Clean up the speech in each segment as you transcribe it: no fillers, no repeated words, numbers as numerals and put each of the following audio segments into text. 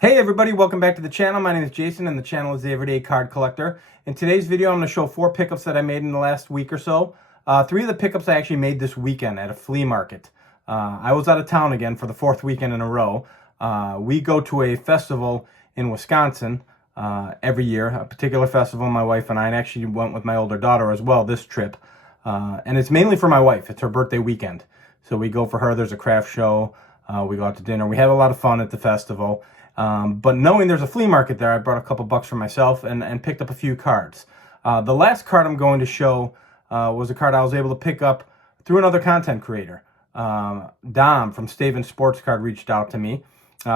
Hey everybody, welcome back to the channel. My name is Jason and the channel is The Everyday Card Collector. In today's video, I'm going to show 4 pickups that I made in the last week or so. 3 of the pickups I actually made this weekend at a flea market. I was out of town again for the 4th weekend in a row. We go to a festival in Wisconsin every year, a particular festival, my wife and I, and actually went with my older daughter as well this trip. And it's mainly for my wife. It's her birthday weekend. So we go for her. There's a craft show. We go out to dinner. We have a lot of fun at the festival. But knowing there's a flea market there, I brought a couple bucks for myself and picked up a few cards. The last card I'm going to show was a card I was able to pick up through another content creator. Dom from Staven Sports Card reached out to me.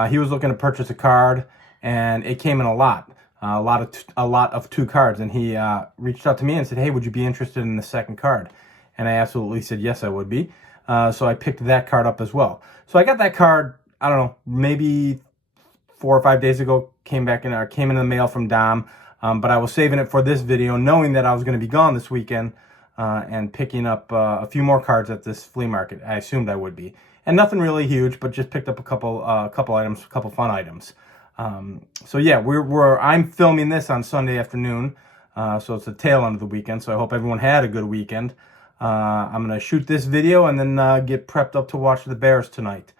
He was looking to purchase a card, and it came in a lot of 2 cards. And he reached out to me and said, "Hey, would you be interested in the second card?" And I absolutely said yes, I would be. So I picked that card up as well. So I got that card, I don't know, maybe 4 or 5 days ago, came in the mail from Dom, but I was saving it for this video, knowing that I was going to be gone this weekend and picking up a few more cards at this flea market. I assumed I would be, and nothing really huge, but just picked up a couple items, a couple fun items. So yeah, I'm filming this on Sunday afternoon, so it's the tail end of the weekend. So I hope everyone had a good weekend. I'm gonna shoot this video and then get prepped up to watch the Bears tonight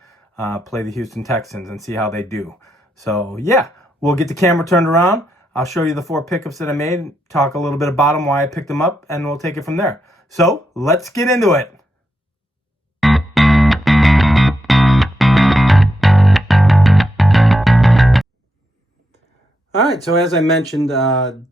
play the Houston Texans and see how they do. So yeah, we'll get the camera turned around. I'll show you the 4 pickups that I made, talk a little bit about them, why I picked them up, and we'll take it from there. So let's get into it. All right, so as I mentioned,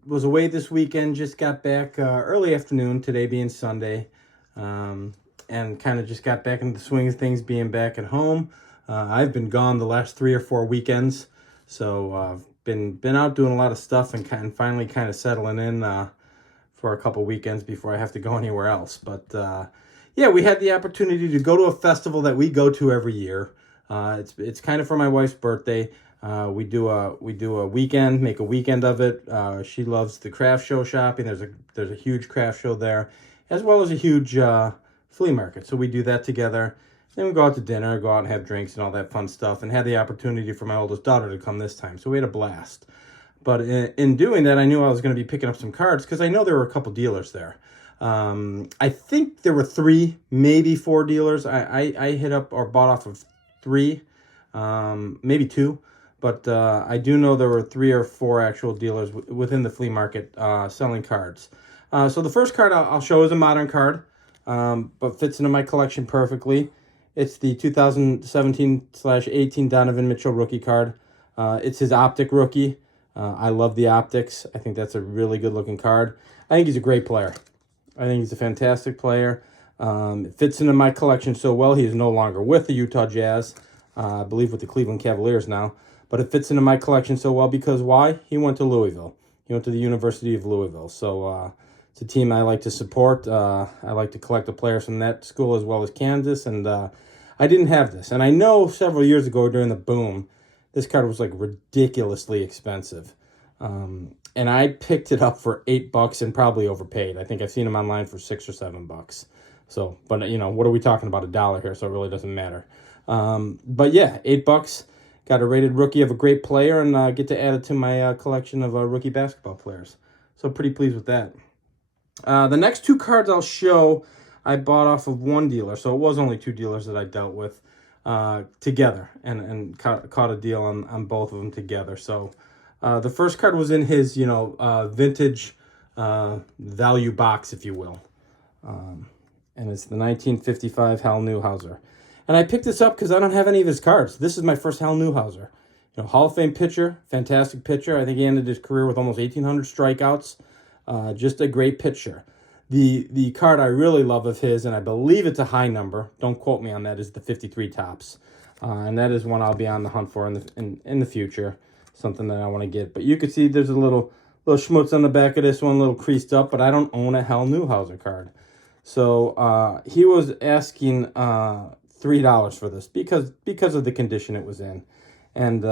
was away this weekend, just got back early afternoon, today being Sunday, and kind of just got back into the swing of things, being back at home. I've been gone the last 3 or 4 weekends, so I've been out doing a lot of stuff and finally kind of settling in for a couple weekends before I have to go anywhere else. But yeah, we had the opportunity to go to a festival that we go to every year. It's kind of for my wife's birthday. We do a weekend, make a weekend of it. She loves the craft show shopping. There's a huge craft show there, as well as a huge flea market. So we do that together. Then we go out to dinner, go out and have drinks and all that fun stuff, and had the opportunity for my oldest daughter to come this time. So we had a blast. But in doing that, I knew I was going to be picking up some cards because I know there were a couple dealers there. I think there were 3, maybe 4 dealers. I hit up or bought off of 3, maybe 2. But I do know there were 3 or 4 actual dealers within the flea market selling cards. So the first card I'll show is a modern card, but fits into my collection perfectly. It's the 2017/18 Donovan Mitchell rookie card. It's his optic rookie. I love the optics. I think that's a really good looking card. I think he's a great player. I think he's a fantastic player. It fits into my collection so well. He is no longer with the Utah Jazz. I believe with the Cleveland Cavaliers now. But it fits into my collection so well because why? He went to Louisville. He went to the University of Louisville. So it's a team I like to support. I like to collect the players from that school as well as Kansas. And I didn't have this. And I know several years ago during the boom, this card was like ridiculously expensive. And I picked it up for $8 and probably overpaid. I think I've seen them online for $6 or $7. So, but you know, what are we talking about? $1 here, so it really doesn't matter. But yeah, $8. Got a rated rookie of a great player and get to add it to my collection of rookie basketball players. So pretty pleased with that. The next 2 cards I'll show, I bought off of 1 dealer. So it was only 2 dealers that I dealt with together and caught a deal on both of them together. So the first card was in his, vintage value box, if you will. And it's the 1955 Hal Newhouser. And I picked this up because I don't have any of his cards. This is my first Hal Newhouser. Hall of Fame pitcher, fantastic pitcher. I think he ended his career with almost 1,800 strikeouts. Just a great pitcher. The card I really love of his, and I believe it's a high number, don't quote me on that, is the 53 Topps. And that is one I'll be on the hunt for in the future. Something that I want to get. But you can see there's a little schmutz on the back of this one, a little creased up, but I don't own a Hal Newhouser card. So he was asking $3 for this because of the condition it was in. And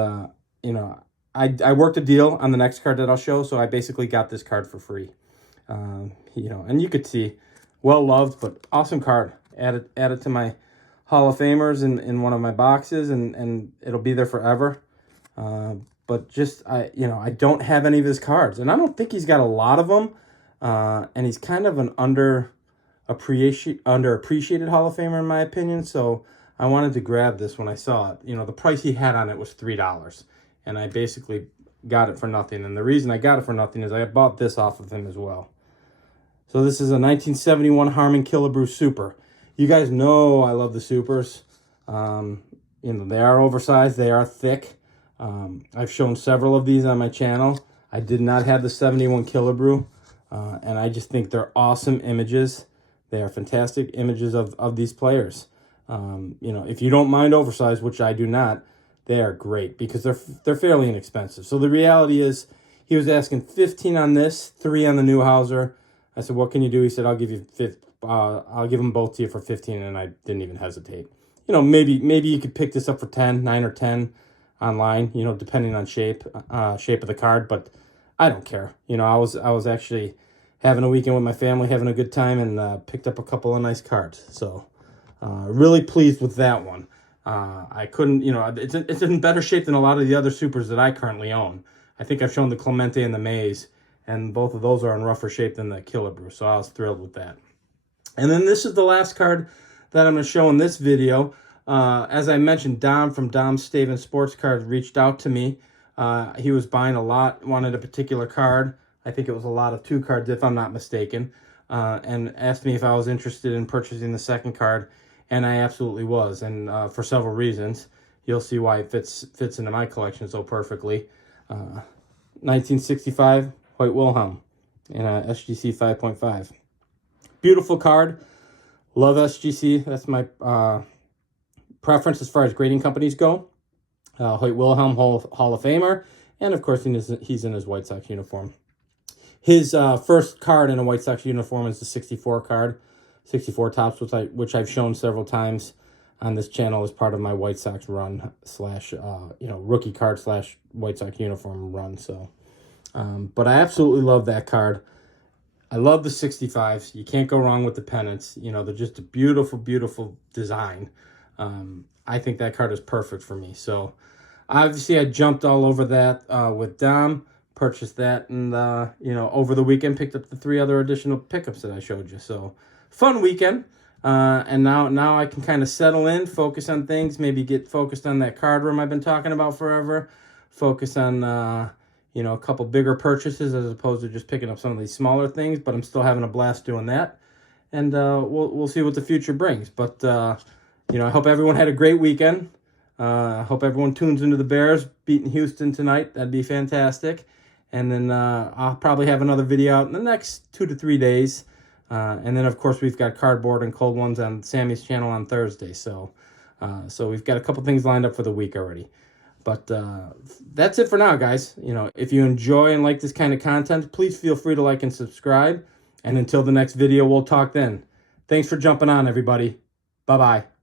I worked a deal on the next card that I'll show, so I basically got this card for free. And you could see, well loved, but awesome card. Add it to my Hall of Famers in one of my boxes, and it'll be there forever. But just, I don't have any of his cards. And I don't think he's got a lot of them. And he's kind of an underappreciated Hall of Famer in my opinion. So I wanted to grab this when I saw it. The price he had on it was $3. And I basically got it for nothing. And the reason I got it for nothing is I bought this off of him as well. So this is a 1971 Harmon Killebrew Super. You guys know I love the Supers. They are oversized. They are thick. I've shown several of these on my channel. I did not have the 71 Killebrew. And I just think they're awesome images. They are fantastic images of these players. If you don't mind oversized, which I do not, they are great because they're fairly inexpensive. So the reality is, he was asking 15 on this, 3 on the Newhouser. I said, "What can you do?" He said, "I'll give you I'll give them both to you for 15," and I didn't even hesitate. Maybe you could pick this up for 10, 9 or 10 online. Depending on shape of the card, but I don't care. I was actually having a weekend with my family, having a good time, and picked up a couple of nice cards. So really pleased with that one. I couldn't, it's in better shape than a lot of the other Supers that I currently own. I think I've shown the Clemente and the Maze, and both of those are in rougher shape than the Killebrew, so I was thrilled with that. And then this is the last card that I'm going to show in this video. As I mentioned, Dom from Dom's Staven Sports Cards reached out to me. He was buying a lot, wanted a particular card. I think it was a lot of 2 cards, if I'm not mistaken, and asked me if I was interested in purchasing the second card, and I absolutely was, and for several reasons. You'll see why it fits into my collection so perfectly. 1965 Hoyt Wilhelm in a SGC 5.5. Beautiful card. Love SGC. That's my preference as far as grading companies go. Hoyt Wilhelm, Hall of Famer, and of course he's in his White Sox uniform. His first card in a White Sox uniform is the 64 card, 64 Topps, which I've shown several times on this channel as part of my White Sox run / rookie card / White Sox uniform run. So, but I absolutely love that card. I love the 65s. You can't go wrong with the pennants. They're just a beautiful, beautiful design. I think that card is perfect for me. So obviously I jumped all over that with Dom, purchased that, and over the weekend picked up the 3 other additional pickups that I showed you. So fun weekend. And now I can kind of settle in, focus on things, maybe get focused on that card room I've been talking about forever, focus on a couple bigger purchases as opposed to just picking up some of these smaller things, but I'm still having a blast doing that. And we'll see what the future brings. But I hope everyone had a great weekend. I hope everyone tunes into the Bears beating Houston tonight. That'd be fantastic. And then I'll probably have another video out in the next 2 to 3 days. And then, of course, we've got cardboard and cold ones on Sammy's channel on Thursday. So we've got a couple things lined up for the week already. But that's it for now, guys. If you enjoy and like this kind of content, please feel free to like and subscribe. And until the next video, we'll talk then. Thanks for jumping on, everybody. Bye-bye.